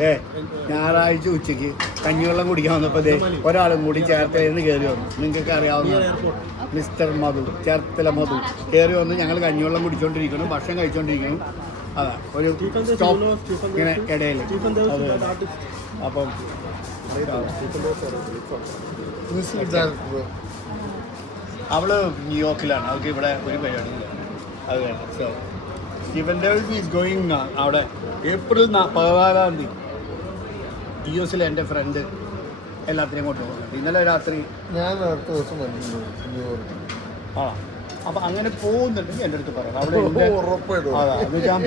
ഏ ഞായറാഴ്ച ഉച്ചയ്ക്ക് കഞ്ഞിവെള്ളം കുടിക്കാൻ വന്നപ്പോൾ ദേ ഒരാളും കൂടി ചേർത്തലയിൽ നിന്ന് കയറി വന്നു. നിങ്ങൾക്ക് അറിയാവുന്ന മിസ്റ്റർ മധു ചേർത്തല മധു. കയറി വന്ന് ഞങ്ങൾ കഞ്ഞിവെള്ളം കുടിച്ചോണ്ടിരിക്കണം ഭക്ഷണം കഴിച്ചോണ്ടിരിക്കണം അതാ ഒരു സ്റ്റോപ്പ് ഇങ്ങനെ ഇടയിൽ അപ്പം അവൾ ന്യൂയോർക്കിലാണ് അവൾക്ക് ഇവിടെ ഒരു പരിപാടി അത് വേണം so Steven Davis is going അവിടെ ഏപ്രിൽ പതിനാലാം തീയതി. ടി എസിലെ എന്റെ ഫ്രണ്ട് എല്ലാത്തിനെയും കൊണ്ട് പോകുന്നുണ്ട്. ഇന്നലെ രാത്രി ഞാൻ അടുത്ത ദിവസം ആ. അപ്പം അങ്ങനെ പോകുന്നുണ്ടെങ്കിൽ എന്റെ അടുത്ത് പറയാം അവിടെ അതാ എന്ന് വെച്ചാൽ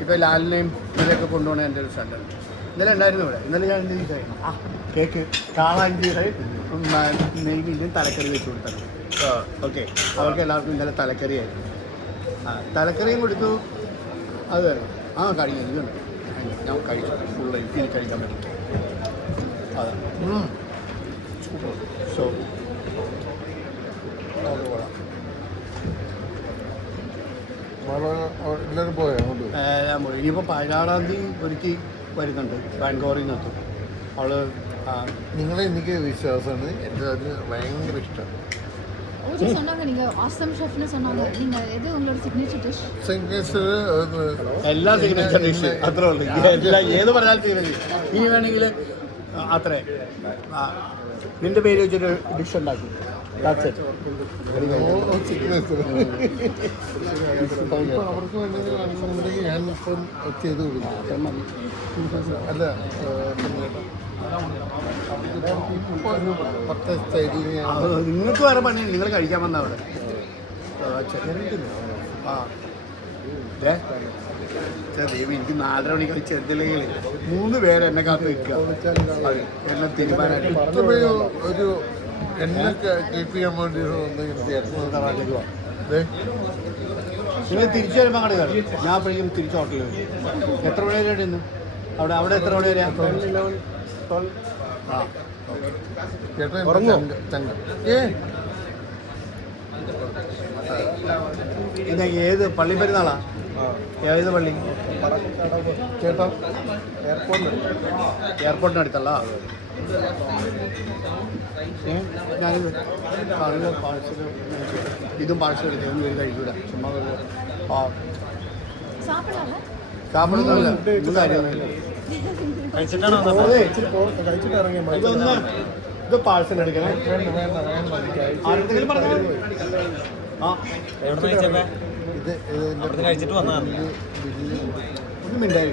ഇപ്പോൾ ലാലിനെയും ഇതിലൊക്കെ കൊണ്ടുപോകണ എന്റെ ഒരു ഫ്രണ്ടുണ്ട് ഇന്നലെ ഉണ്ടായിരുന്നു ഇവിടെ. ഇന്നലെ ഞാൻ എന്ത് ചെയ്തായിരുന്നു ആ കേക്ക് കാളാഞ്ചീറ നെയ്മിന്റെയും തലക്കറി വെച്ച് കൊടുത്തത് ഓക്കെ. അവർക്ക് എല്ലാവർക്കും ഇന്നലെ തലക്കറിയായിരുന്നു ആ തലക്കറിയും കൊടുത്തു. അത്. ആ കഴിക്കും. ഇതുണ്ട്. ഞാൻ കഴിച്ചു. ഫുൾ എനിക്ക് കഴിക്കാൻ പറ്റും. അതെ. സോ എല്ലാവരും പോയോ ഇനിയിപ്പോൾ പതിനാറാം തീയതി ഒരുക്കി വരുന്നുണ്ട്. ബാംഗ്ലൂരിൽ നിന്ന് എത്തും അവൾ നിങ്ങളെ എനിക്ക് വിശ്വാസമാണ്. എന്റെ അത് ഭയങ്കര ഇഷ്ടമാണ്. ஓஜி சொன்னாங்க நீங்க ஆசம் ஷெஃப்னு சொன்னாங்க நீங்க எது உங்களோட சிக்னேச்சர் டிஷ் സിഗ്നേച്ചർ എല്ലാ സിഗ്നേച്ചർ ഡിഷ് അത്രേ ഉള്ളൂ എല്ലാ ഏത് പറഞ്ഞാലും സിഗ്നേച്ചർ ഇനി വേണമെങ്കിൽ അത്രേ ആ, നിന്റെ പേര് വെച്ചൊരു ഡിഷ് ഉണ്ടാക്കും That's it. സിഗ്നേച്ചർ ഇപ്പം അവർക്ക് വേണ്ടി കാണിക്കുന്നുണ്ടെങ്കിൽ ഞാൻ ഇപ്പം ചെയ്ത് കൊടുക്കും അപ്പം മതി. അല്ല ഏഹ്, പിന്നെ നിങ്ങൾക്ക് വേറെ പണി നിങ്ങൾ കഴിക്കാൻ വന്ന അവിടെ. ആ, ദൈവം എനിക്ക് നാലര മണിക്ക് എന്തില്ലെങ്കിൽ മൂന്ന് പേര് എന്നെ കാത്ത് നിൽക്കുക. അത് എന്നെ തീരുമാനമായിട്ട് ഇത്രയും ഒരു എന്നെ കീപ്പ് ചെയ്യാൻ വേണ്ടി വന്നെങ്കിൽ ദേ, നിങ്ങൾ തിരിച്ചു വരുമ്പോൾ അങ്ങോട്ട് കയറും ഞാൻ അപ്പോഴേക്കും തിരിച്ചു ഹോട്ടലിൽ വരും. എത്ര മണി വരെ ഇന്ന്? അവിടെ അവിടെ എത്ര മണി വരെയാ? ആ. ഏത് പള്ളി പെരുന്നാളാ? ഏത് പള്ളി? ചേട്ടാ എയർപോർട്ടിന് എയർപോർട്ടിന് പാഴ്സൽ ഇതും പാഴ്സൽ എടുത്തു ചുമ്മാ സാപ്പിടുന്നില്ല ഇത് കാര്യമൊന്നുമില്ല. ഇതൊന്ന് ഇത് പാഴ്സൽ എടുക്കണേ. പറഞ്ഞാൽ മതി. ആ ഇത് ഇത് മിണ്ടായി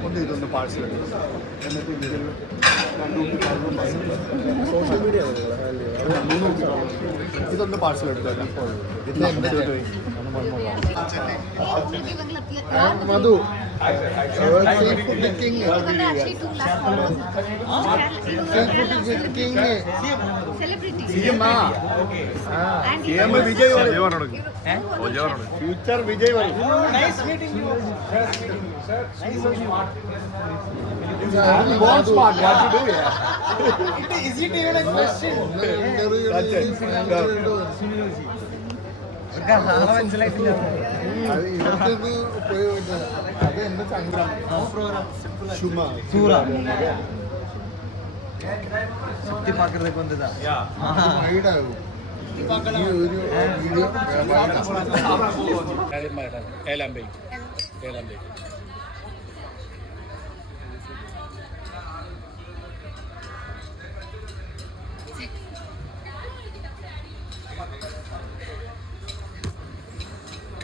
കൊണ്ട് ഇതൊന്ന് പാഴ്സൽ എടുക്കും എന്നിട്ട് ഇതിൽ രണ്ടു കളറും സോഷ്യൽ മീഡിയ ഇതൊന്ന് പാഴ്സൽ എടുക്കുക മധു. ഫ്യൂച്ചർ വിജയ് വരും വിജയ് പറയും Born smart, what to do, yeah. That's it. മനസ്സിലായിട്ടില്ല അത് ഇവർക്കൊന്ന് ഉപയോഗിക്കുന്നത് അത് എന്റെ ചങ്കം சுத்திபாக்குறதுக்கு வந்துதான் വൈഡാകും ഈ ഒരു വീഡിയോ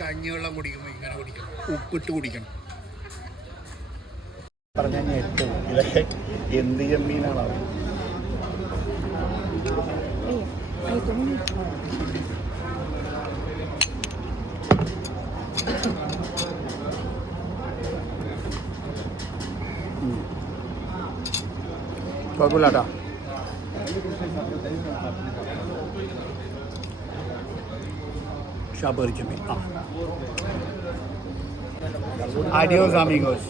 കഞ്ഞിവെള്ളം കുടിക്കുമ്പോൾ ഇങ്ങനെ കുടിക്കണം. ഉപ്പിട്ട് കുടിക്കണം. പറഞ്ഞാൽ ഏറ്റവും ഇതൊക്കെ എന്ത് ചെമ്മീനാണ് കുഴപ്പമില്ല കേട്ടോ ഷാപ്പ് ചെമ്മീൻ ആ Adios amigos.